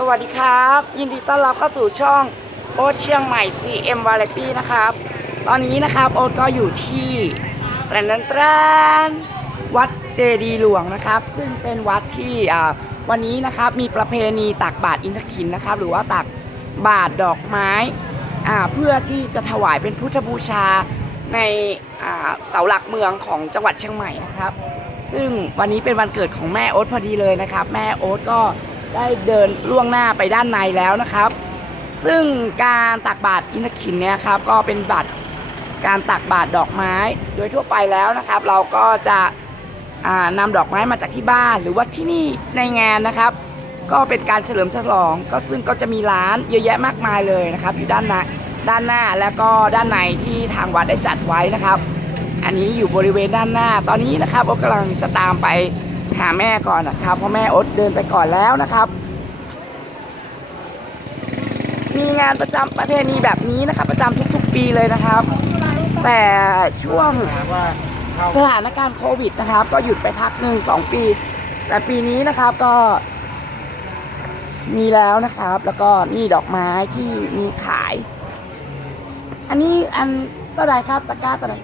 สวัสดีครับ ยินดีต้อนรับเข้าสู่ช่องโอ๊ตเชียงใหม่ CM Variety นะครับ ตอนนี้นะครับโอ๊ตก็อยู่ที่ตรันนันตรานวัดเจดีย์หลวงนะครับ ซึ่งเป็นวัดที่อ่าวันนี้นะครับมีประเพณีตักบาตรอินทขินนะครับ หรือว่าตักบาตรดอกไม้อ่าเพื่อที่จะถวายเป็นพุทธบูชาในอ่าเสาหลักเมืองของจังหวัดเชียงใหม่นะครับ ซึ่งวันนี้เป็นวันเกิดของแม่โอ๊ตพอดีเลยนะครับ แม่โอ๊ตก็ ได้เดินล่วงหน้าไปด้านในแล้วนะครับ ซึ่งการตักบาตรอินทขินเนี่ยครับก็เป็นบัตรการตักบาตรดอกไม้โดยทั่วไปแล้วนะครับ เราก็จะอ่านำดอกไม้มาจากที่บ้าน หรือว่าที่นี่ในงานนะครับ ก็เป็นการเฉลิมฉลอง ก็ซึ่งก็จะมีร้านเยอะแยะมากมายเลยนะครับ อยู่ด้านหน้าด้านหน้าแล้วก็ด้านในที่ทางวัดได้จัดไว้นะครับ อันนี้อยู่บริเวณด้านหน้า ตอนนี้นะครับโอกำลังจะตามไป หาแม่ก่อนนะครับเพราะแม่อ๊ตเดินไปก่อนแล้วนะครับ มีงานประจำประเพณีแบบนี้นะครับ ประจำทุกๆปีเลยนะครับ แต่ช่วงสถานการณ์โควิดนะครับ ก็หยุดไปพักหนึ่งสองปี แต่ปีนี้นะครับก็ มีแล้วนะครับ แล้วก็นี่ดอกไม้ที่มีขาย อันนี้อันเท่าไหรครับตะกร้าเท่าไหร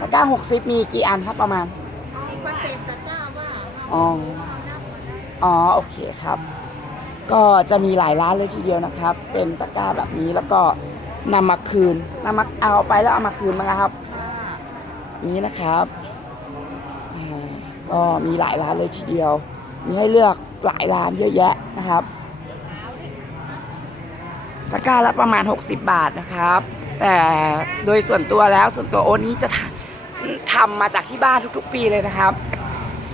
ตะกร้าหกสิบมีกี่อันครับประมาณ อ๋อ อ๋อ โอเคครับ ก็จะมีหลายร้านเลยทีเดียวนะครับ เป็นตะกร้าแบบนี้แล้วก็นำมาคืนนำมาเอาไปแล้วเอามาคืนมานะครับ นี้นะครับก็มีหลายร้านเลยทีเดียว มีให้เลือกหลายร้านเยอะแยะนะครับตะกร้าละประมาณ 60 บาทนะครับ แต่โดยส่วนตัวแล้วส่วนตัวโอนี้จะทำทำมาจากที่บ้านทุกๆ ปีเลยนะครับ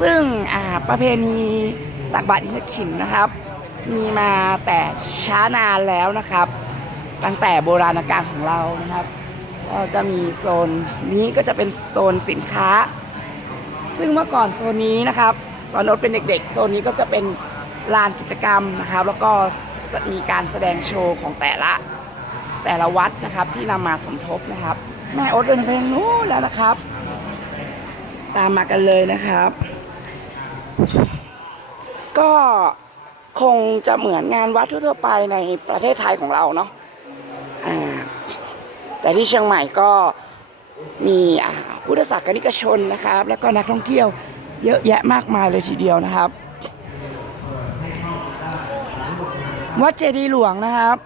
ซึ่งอาประเพณีตักบาตรอินทขินนะครับ มีมาแต่ช้านานแล้วนะครับ ตั้งแต่โบราณกาลของเรานะครับ ก็จะมีโซนนี้ก็จะเป็นโซนสินค้า ซึ่งเมื่อก่อนโซนนี้นะครับ ตอนน้ตเป็นเด็กๆโซนนี้ก็จะเป็นลานกิจกรรมนะครับ แล้วก็มีการแสดงโชว์ของแต่ละแต่ละวัดนะครับที่นำมาสมทบนะครับแม่โอ๊ตเดินไปทางนู้นแล้วนะครับ ตามมากันเลยนะครับ ก็คงจะเหมือนงานวัดทั่วไปในประเทศไทยของเราเนาะแต่ที่เชียงใหม่ก็มีอ่าพุทธศาสนิกชนนะครับ แล้วก็นักท่องเที่ยวเยอะแยะมากมายเลยทีเดียวนะครับ วัดเจดีย์หลวงนะครับ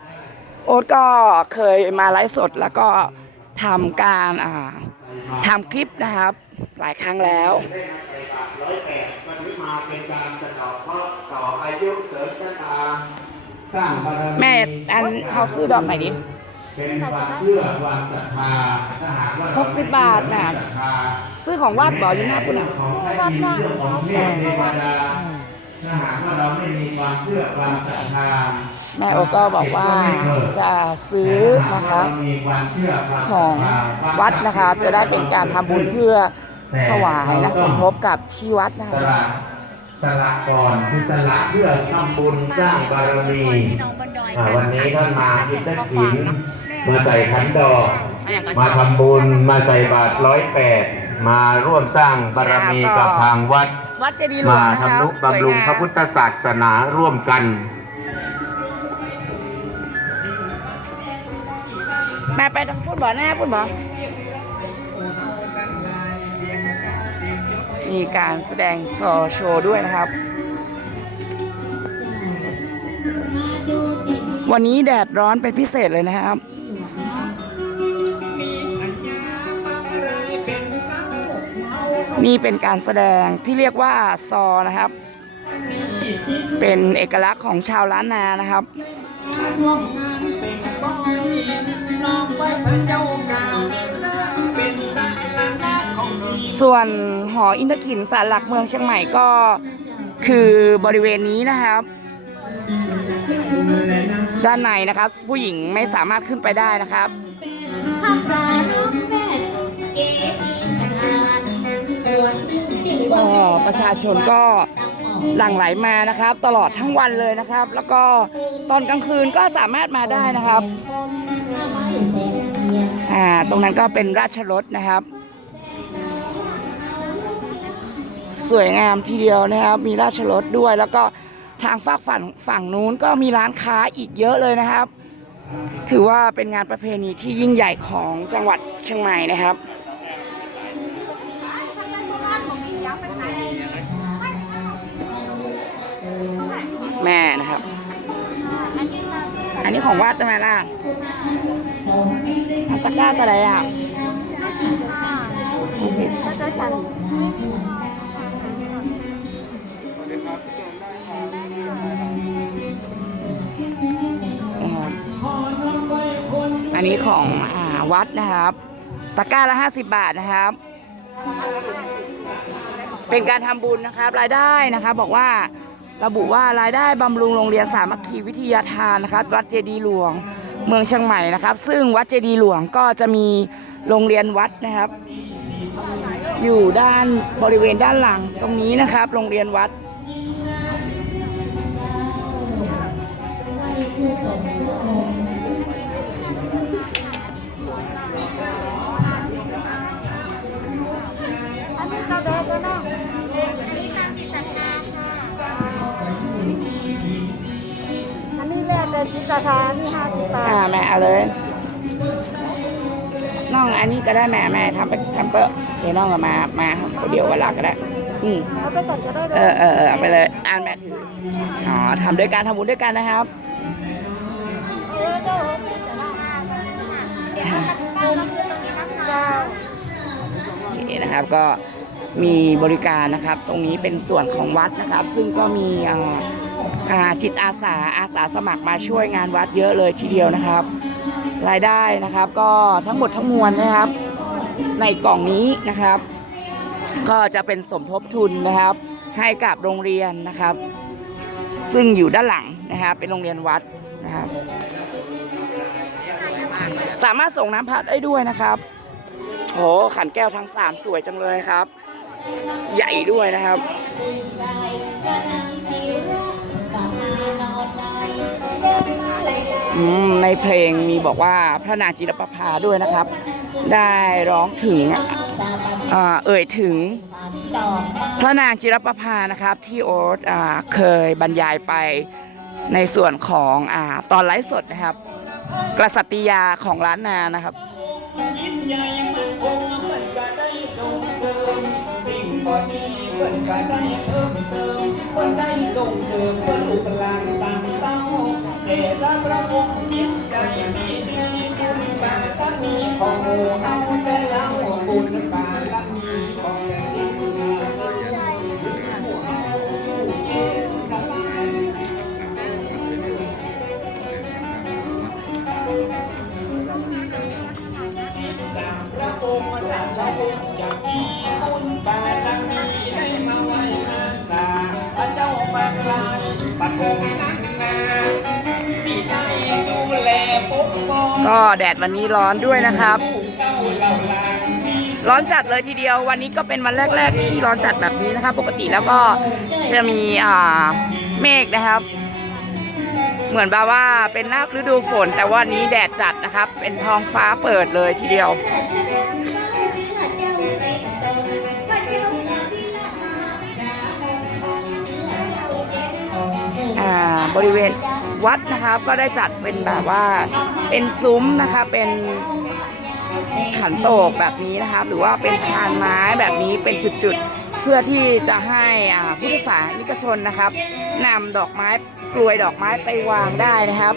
โอ๊ตก็เคยมาไลฟ์สดแล้วก็ทำการอ่าทำคลิปนะครับ หลายครั้งแล้วร้อยแปดวันนี้มาเป็นการสะเดอกเคราะห์ต่ออายุเสริมชะตาสร้างบารมีแม่อันเขาซื้อดอกไหนดิเป็นความเชื่อความศรัทธาถ้าหากว่าหกสิบบาทน่ะศรัทธาซื้อของวาดบ่ออยู่หน้าคุณอะของแผ่นดินเรื่องของเทพเทวดาถ้าหากว่าเราไม่มีความเชื่อความศรัทธาแม่โอก็บอกว่าจะซื้อนะคะเรามีความเชื่อความศขรัอทงธาวัดนะคะ จะได้เป็นการทำบุญเพื่อ ถวายและสมทบกับที่วัดนะสคะละสละก่อนคือสละเพื่อทำบุญสร้างบารมีน้องบันดอยอ่าวันนี้ท่านมาอินทขินมาใส่ขันดอกมาทำบุญมาใส่บาตรร้อยแปดมาร่วมสร้างบารมีกับทางวัดวัดเจดีย์หลวมางนะคะทำนุบำรุงพระพุทธศาสนาร่วมกันแม่ไปพูดบ่อแน่พูดบ่อ มีการแสดงโซโชว์ด้วยนะครับ วันนี้แดดร้อนเป็นพิเศษเลยนะครับนี่เป็นการแสดงที่เรียกว่าซอนะครับ เป็นเอกลักษณ์ของชาวล้านนานะครับ ส่วนหออินทขินศาลหลักเมืองเชียงใหม่ก็คือบริเวณนี้นะครับ ด้านในนะครับ ผู้หญิงไม่สามารถขึ้นไปได้นะครับภาษาลูกแม่เก๋ขนาดปวดจึงก็ประชาชนก็หลั่งไหลมานะครับ ตลอดทั้งวันเลยนะครับ แล้วก็ตอนกลางคืนก็สามารถมาได้นะครับ อ่าตรงนั้นก็เป็นราชรถนะครับ สวยงามทีเดียวนะครับ มีราชรถด้วย แล้วก็ทางฝากฝั่งฝั่งนู้นก็มีร้านค้าอีกเยอะเลยนะครับ ถือว่าเป็นงานประเพณีที่ยิ่งใหญ่ของจังหวัดเชียงใหม่นะครับแม่นะครับ อันนี้ของวัดใช่ไหมล่ะอันตะกร้าอะไรอะห้าสิบนะครับ นนี้ของอวัดนะครับ ตะกร้าละห้าสิบบาทนะครับ เป็นการทำบุญนะครับ รายได้นะครับอกว่าระบุว่ารายได้บำรุงโรงเรียนสามัคคีวิทยาทานนะครับ วัดเจดีย์หลวงเมืองเชียงใหม่นะครับ ซึ่งวัดเจดีย์หลวงก็จะมีโรงเรียนวัดนะครับ อยู่ด้านบริเวณด้านหลังตรงนี้นะครับ โรงเรียนวัด นนี้แรกเลยจิตศรัทธานี่ห้าสิบบาทอ่าแม่เอาเลยน้องอันนี้ก็ได้แม่แม่ทำไปทำเปอะเดี๋ยวน้องก็มามาเดี๋ยวเวลาก็ได้อืมเอาไปจัดก็ได้เลเอยอเออเออเอาไปเลยอ่านแม่ถืออ๋อทำด้วยกันทำบุญด้วยกันนะครับเออเจ้าเดี๋ยวเราเดี๋ยวเราตั้งรับซื้อตรงนี้นะคะโอเคนะครับก็มีบริการนะครับ ตรงนี้เป็นส่วนของวัดนะครับ ซึ่งก็มีอ่าอ่า จิตอาสาอาสาสมัครมาช่วยงานวัดเยอะเลยทีเดียวนะครับ รายได้นะครับ ก็ทั้งหมดทั้งมวลนะครับ ในกล่องนี้นะครับ ก็จะเป็นสมทบทุนนะครับ ให้กับโรงเรียนนะครับ ซึ่งอยู่ด้านหลังนะครับเป็นโรงเรียนวัดนะครับ สามารถส่งน้ำพัดได้ด้วยนะครับโหขันแก้วทั้งสามสวยจังเลยครับ ใหญ่ด้วยนะครับ ในเพลงมีบอกว่าพระนางจิรประภาด้วยนะครับ ได้ร้องถึงอเอ่ยถึงพระนางจิรประภานะครับที่โอ๊ตเคยบรรยายไปในส่วนของอตอนไลฟ์สดนะครับกษัตริยาของล้านนานะครับยิ่งใหญ่มันคนได้ส่งเสริมสิ่งบ่ดีเพิ่นก็ได้เพิ่มเติมเพิ่นได้ส่งเสริมเพื่อน ละพระองค์จิตใจมีดีบุญบารมีของหมู่เอาใจ ก็แดดวันนี้ร้อนด้วยนะครับ ร้อนจัดเลยทีเดียว วันนี้ก็เป็นวันแรก ๆ ที่ร้อนจัดแบบนี้นะครับปกติแล้วก็จะมีอ่าเมฆนะครับ เหมือนแบบว่าเป็นหน้าฤดูฝน แต่วันนี้แดดจัดนะครับ เป็นท้องฟ้าเปิดเลยทีเดียวอ่าบริเวณ วัดนะครับก็ได้จัดเป็นแบบว่าเป็นซุ้มนะคะเป็นขันโตกแบบนี้นะครับหรือว่าเป็นพานไม้แบบนี้เป็นจุดๆ เพื่อที่จะให้ผู้โดยสานิกชนนะครับนำดอกไม้กลวยดอกไม้ไปวางได้นะครับ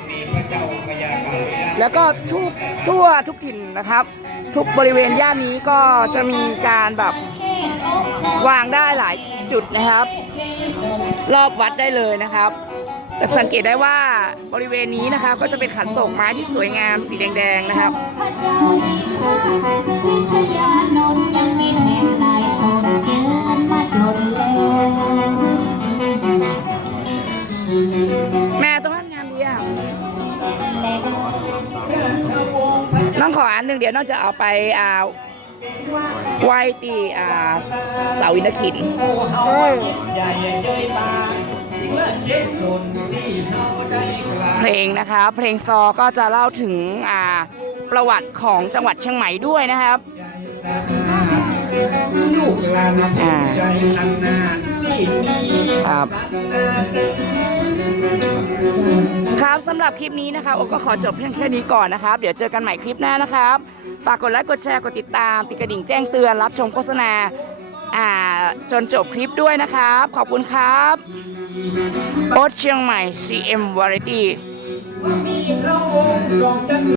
แล้วก็ทุกทั่วทุกถิ่นนะครับ ทุกบริเวณย่านนี้ก็จะมีการแบบวางได้หลายจุดนะครับ รอบวัดได้เลยนะครับ จะสังเกตได้ว่าบริเวณนี้นะคะ ก็จะเป็นขันโตกไม้ที่สวยงามสีแดงๆนะครับแม่ต้องทำงานเดียวน้องขออันหนึ่งเดี๋ยวน้องจะเอาไปอ่าไหวตีอ่าสาวินคิน เพลงนะคะ เพลงซอก็จะเล่าถึงประวัติของจังหวัดเชียงใหม่ด้วยนะครัครับครับสำหรับคลิปนี้นะคะโอก็ขอจบเพียงแค่นี้ก่อนนะครับ เดี๋ยวเจอกันใหม่คลิปหน้านะครับ ฝากกดไลค์กดแชร์กดติดตามติดกระดิ่งแจ้งเตือนรับชมโฆษณา อ่าจนจบคลิปด้วยนะครับ ขอบคุณครับโอ๊ตเชียงใหม่ CM Variety